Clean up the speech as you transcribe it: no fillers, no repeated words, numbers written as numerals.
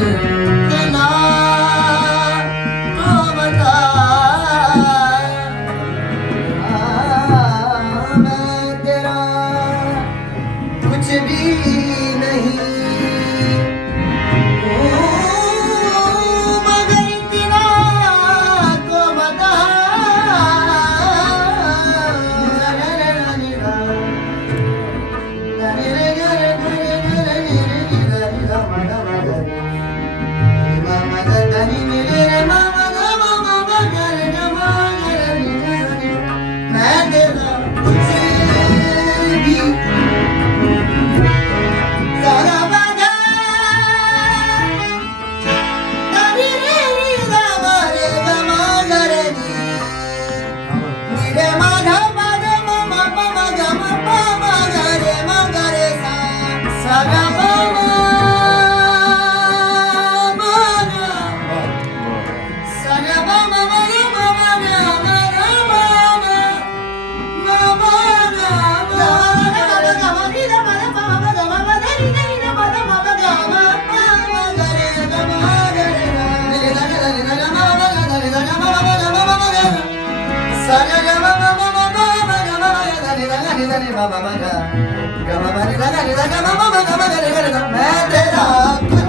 तेरा को बता मैं तेरा कुछ भी नहीं मगर तेरा को बता मैं तेरा कुछ भी सारा वादा रे रे रे गा मा रे गा मा गा रे नी रे मा धा मा धा मा मा पा मा गा मा पा मा गा रे सा सा गा मा मा मा गा सा गा मा मा मा गा मा मा गा मा गा मा मा मा मा गा मा गा गा मा नी दा मा दा मा मा गा मा मा दा नी दा नी दा मा दा मा मा गा मा पा मा गा रे गा मा गा रे गा नी दा गा नी दा गा मा मा गा दा नी दा गा मा मा गा मा मा गा सा गा गा मा मा मा मा मा मा गा मा मा गा नी दा गा नी दा नी मा मा गा मा मा नी दा गा नी दा गा मा मा गा मा गा रे गा रे मैं तेरा